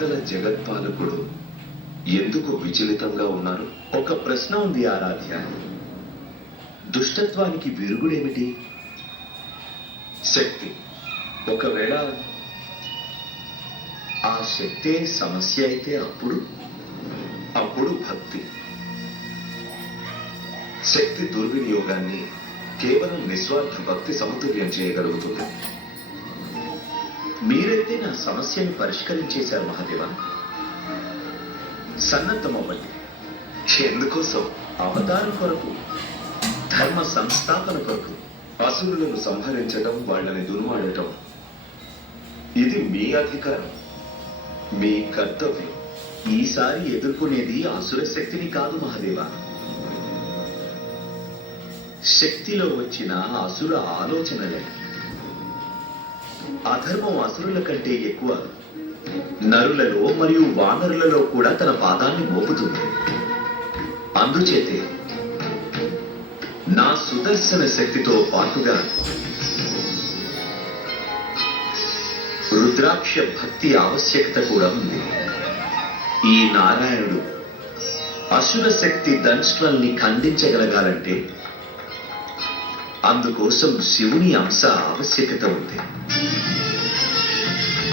సకల జగత్పాలకుడు ఎందుకు విచలితంగా ఉన్నారు? ఒక ప్రశ్న ఉంది ఆరాధ్య. దుష్టత్వానికి విరుగుడేమిటి? శక్తి. ఒకవేళ ఆ శక్తే సమస్య అయితే అప్పుడు భక్తి. శక్తి దుర్వినియోగాన్ని కేవలం నిస్వార్థ భక్తి సమతుల్యం చేయగలుగుతుంది. మీరైతే నా సమస్యను పరిష్కరించేశారు మహాదేవ. సన్నద్ధమవ్వండి. ఎందుకోసం? అవతారం కొరకు, ధర్మ సంస్థాపన కొరకు. అసురులను సంహరించడం, వాళ్ళని దుర్మాడటం ఇది మీ అధికారం, మీ కర్తవ్యం. ఈసారి ఎదుర్కొనేది అసుర శక్తిని కాదు మహాదేవ. శక్తిలో వచ్చిన అసుర ఆలోచనలే. అధర్మం అసురుల కంటే ఎక్కువ నరులలో మరియు వానరులలో కూడా తన పాదాన్ని మోపుతుంది. అందుచేతే నా సుదర్శన శక్తితో పాటుగా రుద్రాక్ష భక్తి ఆవశ్యకత కూడా ఉంది. ఈ నారాయణుడు అసుర శక్తి దంష్ట్రల్ని ఖండించగలగాలంటే అందుకోసం శివుని అంశ ఆవశ్యకత ఉంది.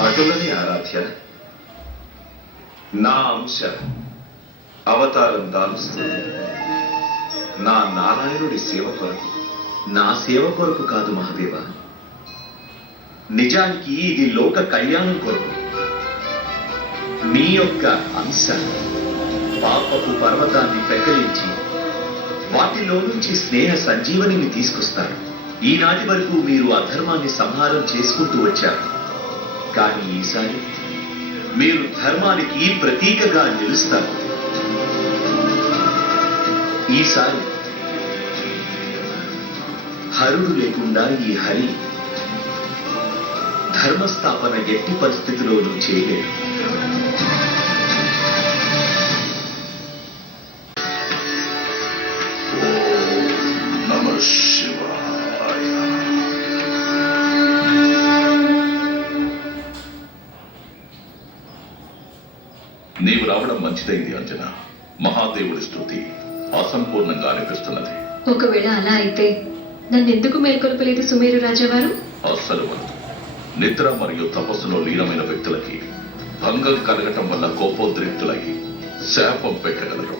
అటులని ఆరాధ్య, నా అంశ అవతారం దాలుస్తుంది నా నారాయణుడి సేవ కొరకు. నా సేవ కొరకు కాదు మహాదేవ. నిజానికి ఇది లోక కళ్యాణం కొరకు. మీ యొక్క అంశ పాపపు పర్వతాన్ని పెకలించి వాటిలో నుంచి స్నేహ సంజీవనిని తీసుకొస్తారు. ఈనాటి వరకు మీరు అధర్మాన్ని సంహారం చేసుకుంటూ వచ్చారు. కానీ ఈసారి మీరు ధర్మానికి ప్రతీకగా నిలుస్తారు. ఈసారి హరుడు లేకుండా ఈ హరి ధర్మస్థాపన ఎట్టి పరిస్థితిలోనూ చేయలేడు. నీవు రావడం మంచిదైంది అంజన. మహాదేవుడి స్తుతి అసంపూర్ణంగా అనిపిస్తున్నది. ఒకవేళ అలా అయితే నన్నెందుకు మేల్కొల్పలేదు సుమేరు రాజావారు? అస్సలు వద్దు. నిద్ర మరియు తపస్సులో లీనమైన వ్యక్తులకి భంగం కలగటం వల్ల కోపోద్రిక్తులై శాపం పెట్టగలరు.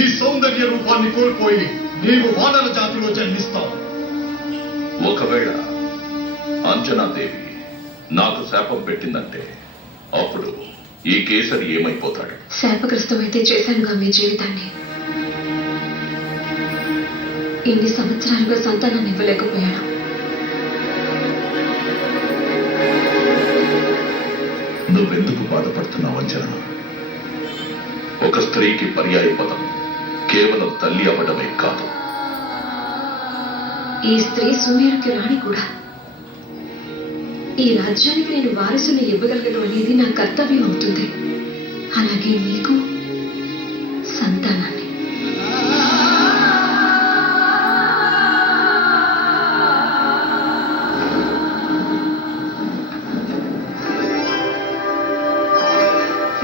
ఈ సౌందర్య రూపాన్ని కోల్పోయి నీవు వానర జాతిలో జన్మిస్తావు. ఒకవేళ అంజనాదేవి నాకు శాపం పెట్టిందంటే అప్పుడు ఈ కేసరి ఏమైపోతాడు? శాపగ్రస్తమైతే చేశానుగా మీ జీవితాన్ని. ఇన్ని సంవత్సరాలుగా సంతానాన్ని ఇవ్వలేకపోయాను. నువ్వెందుకు బాధపడుతున్నావు అంజన? ఒక స్త్రీకి పర్యాయ పదం కేవలం తల్లి అవ్వడమే కాదు. ఈ స్త్రీ సుమేరుకి రాణి కూడా. ఈ రాజ్యానికి నేను వారసుని ఇవ్వగలగడం అనేది నా కర్తవ్యం అవుతుంది. అలాగే నీకు సంతానాన్ని.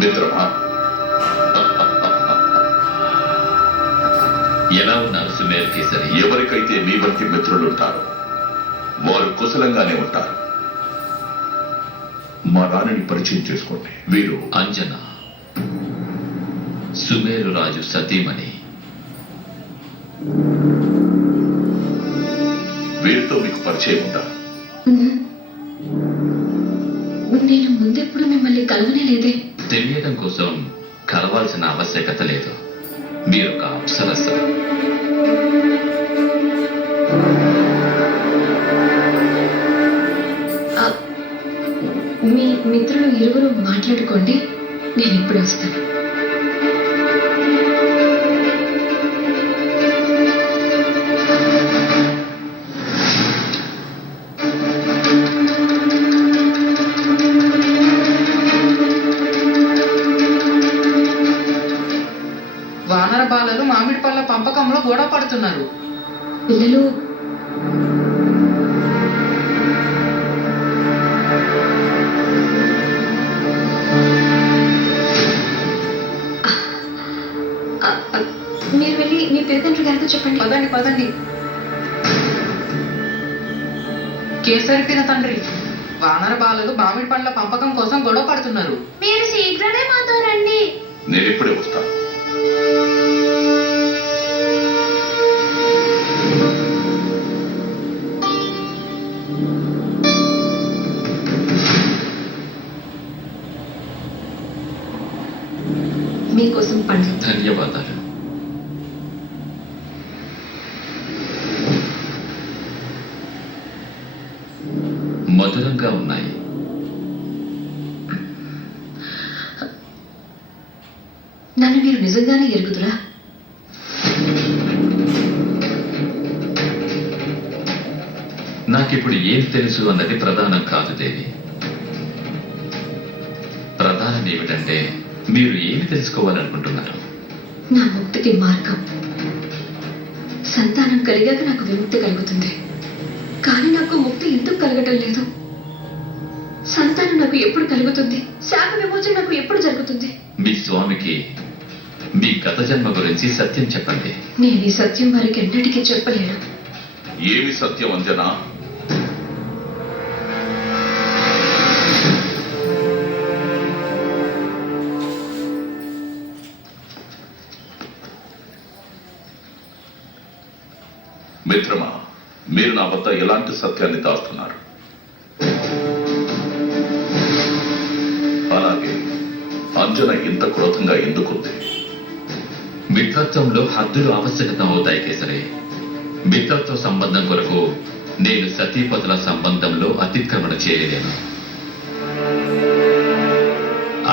మిత్రమా, ఎలా ఉన్నారు సుమేరు కేసరి? ఎవరికైతే మీ వంటి మిత్రులుంటారో వారు కుశలంగానే ఉంటారు. మా రాణిని పరిచయం చేసుకోండి. వీరు అంజన, సుమేరు రాజు సతీమణి. వీరితో మీకు పరిచయం ఉందా? నేను ముందెప్పుడు మిమ్మల్ని కలవనే లేదే. తెలియడం కోసం కలవాల్సిన ఆవశ్యకత లేదు. మీరొక అప్సరస. మీ మిత్రులు ఇరువురు మాట్లాడుకోండి, నేను ఇప్పుడు వస్తాను. వానర బాలలు మామిడి పళ్ళ పంపకంలో గొడవ పడుతున్నారు. పిల్లలు మీరు వెళ్ళి మీ పెద్దతండ్రి గారితో చెప్పండి. పదండి పదండి. కేసరి తిన తండ్రి, వానర బాలలు మామిడి పండ్ల పంపకం కోసం గొడవ పడుతున్నారు. మీరు శీఘ్రమే మాతో రండి. నేను ఇప్పుడే వస్తాను. మీకోసం పండ్లు. ధన్యవాదాలు. మధురంగా ఉన్నాయి. నన్ను మీరు నిజంగానే ఎరుగుదురా? నాకిప్పుడు ఏం తెలుసు అన్నది ప్రధానం కాదు దేవి. ప్రధానం ఏమిటంటే మీరు ఏమి తెలుసుకోవాలనుకుంటున్నారు? నా ముక్తికి మార్గం. సంతానం కలిగాక నాకు విముక్తి కలుగుతుంది, కానీ నాకు ముక్తి ఎందుకు కలగటం లేదు? సంతానం నాకు ఎప్పుడు కలుగుతుంది? శాప విమోచన నాకు ఎప్పుడు జరుగుతుంది? మీ స్వామికి మీ గత జన్మ గురించి సత్యం చెప్పండి. నేను ఈ సత్యం వారికి ఎన్నటికీ చెప్పలేను. ఏమి సత్యం అంజనా? మిత్రమా, మీరు నా వద్ద ఎలాంటి సత్యాన్ని దాస్తున్నారు? అలాగే అంజన ఇంత క్రోధంగా ఎందుకుంది? మిత్రత్వంలో హద్దులు ఆవశ్యకత అవుతాయి కేసరి. మిత్రత్వ సంబంధం కొరకు నేను సతీపతుల సంబంధంలో అతిక్రమణ చేయలేను.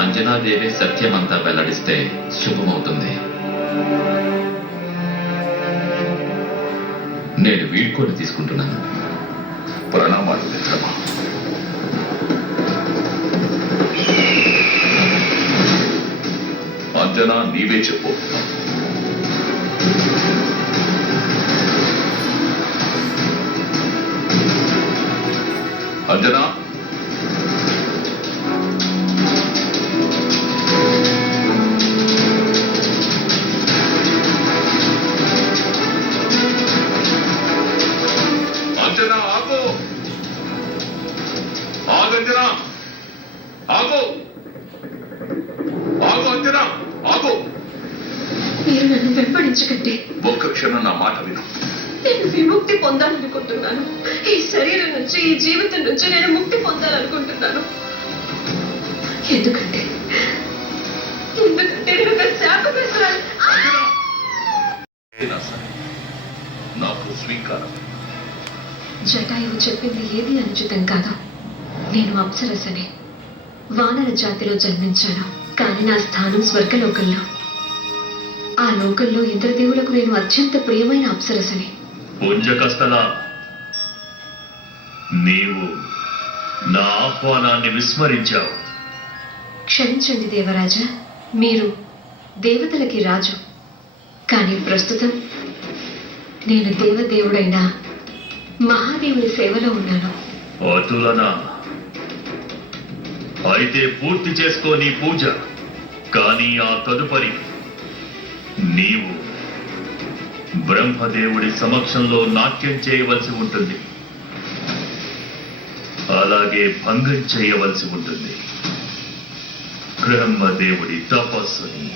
అంజనాదేవి సత్యమంతా వెల్లడిస్తే శుభమవుతుంది. నేను వీడ్కోలు తీసుకుంటున్నాను. ప్రణామాలు మిత్రమా. అంజనా, నీవే చెప్పు. అంజనా, అంజనా ఆగు. ఆగంజనా, ఆగు. ఆగు అంజనా, ఆగు. మీరు నన్ను వెంబడించకండి. ఒక్క క్షణం నా మాట విను. నేను విముక్తి పొందాలనుకుంటున్నాను. ఈ శరీరం నుంచి, ఈ జీవితం నుంచి నేను ముక్తి పొందాలనుకుంటున్నాను. ఎందుకంటే నేను ఒక శాపగ్రస్తురాలు. అయినా సరే, నాకు స్వీకారం. జటాయువు చెప్పింది ఏది అనుచితం కాదు. నేను అప్సరసనే. వానర జాతిలో జన్మించాను, కానీ నా స్థానం స్వర్గలోకంలో. ఆ లోకంలో ఇంద్రదేవులకు నేను అత్యంత ప్రియమైన అప్సరసని. పుంజకస్తల, నీవు నా ఆహ్వానాన్ని విస్మరించావు. క్షమించండి దేవరాజా, మీరు దేవతలకి రాజు, కానీ ప్రస్తుతం నేను దేవదేవుడైన మహాదేవుని సేవలో ఉన్నాను. అతులనా? అయితే పూర్తి చేసుకో నీ పూజ. కానీ ఆ తదుపరి నీవు బ్రహ్మదేవుడి సమక్షంలో నాట్యం చేయవలసి ఉంటుంది. అలాగే భంగం చేయవలసి ఉంటుంది బ్రహ్మదేవుడి తపస్సుని.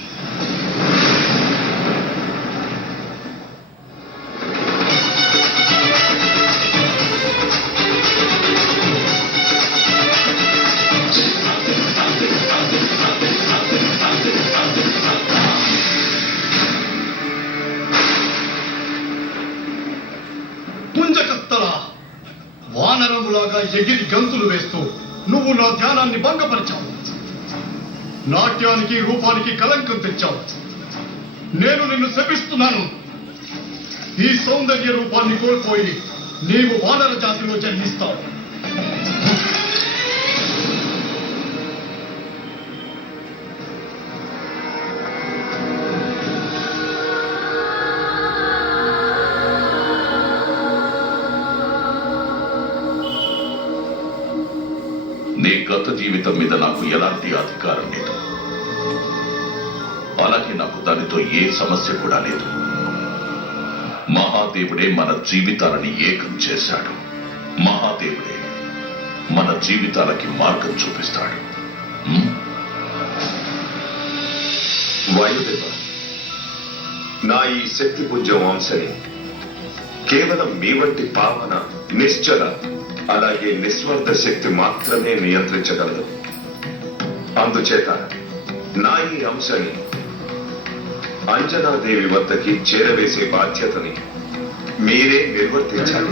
పుంజకస్తలా, వానరములాగా ఎగిరి గంతులు వేస్తూ నువ్వు నా ధ్యానాన్ని భంగపరిచావు. నాట్యానికి, రూపానికి కలంకం తెచ్చావు. నేను నిన్ను శపిస్తున్నాను. ఈ సౌందర్య రూపాన్ని కోల్పోయి నీవు వానర జాతిలో జన్మిస్తావు. నీ గత జీవితం మీద నాకు ఎలాంటి అధికారం లేదు. అలాగే నాకు దానితో ఏ సమస్య కూడా లేదు. మహాదేవుడే మన జీవితాలని ఏకం చేశాడు. మహాదేవుడే మన జీవితాలకి మార్గం చూపిస్తాడు. వాయుదేవ, నా ఈ శక్తి పుంజం అంశని కేవలం మీ వంటి పావన, నిశ్చల, అలాగే నిస్వార్థ శక్తి మాత్రమే నియంత్రించగలదు. అందుచేత నా ఈ అంశని అంజనాదేవి వద్దకి చేరవేసే బాధ్యతని మీరే నిర్వర్తించాలి.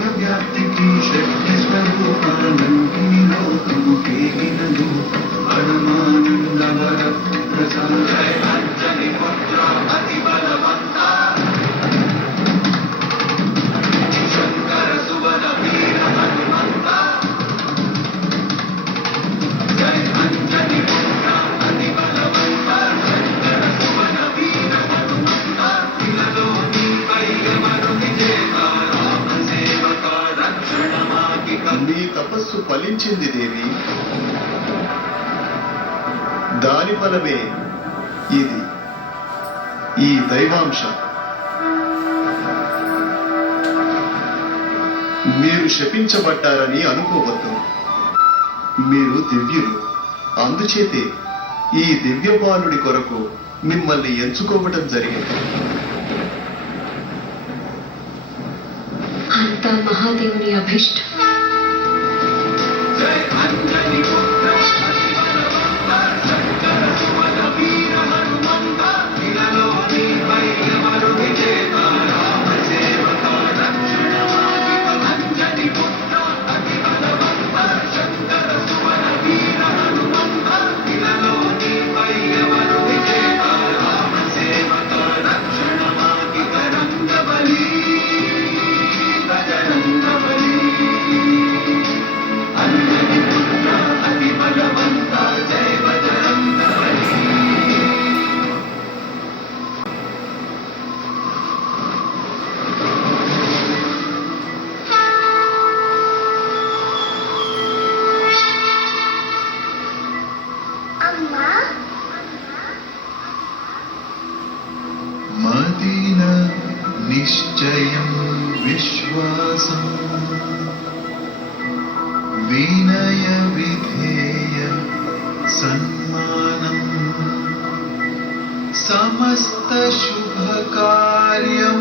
నీ తపస్సు ఫలించింది దేవి. దాని ఫలమే ఇది, ఈ దైవాంశ. మీరు శపించబడ్డారని అనుకోవద్దు. మీరు దివ్యులు. అందుచేతే ఈ దివ్యబాలుడి కొరకు మిమ్మల్ని ఎంచుకోవటం జరిగింది. అంతా మహాదేవుని అభిష్టం. మదిన నిశ్చయం విశ్వాసం వినయ విధేయ సన్మానం సమస్త శుభ కార్యములన్నీ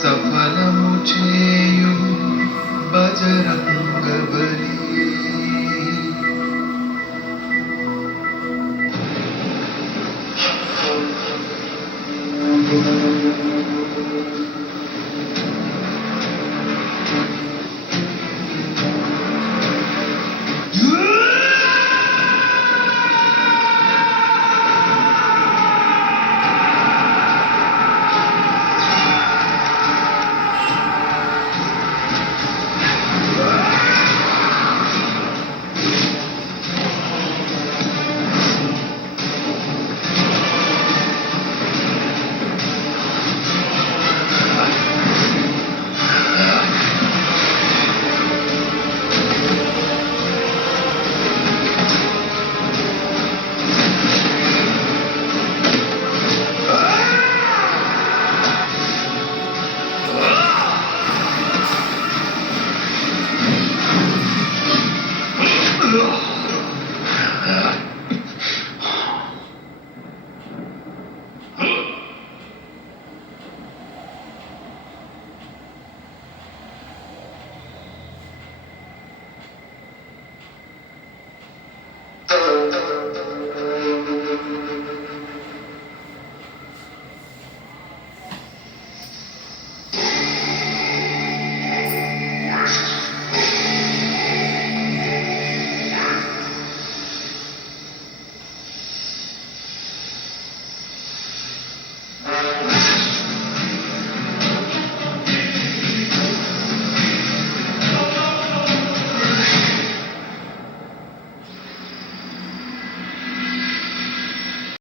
సఫలము చేయు బజరంగబలి.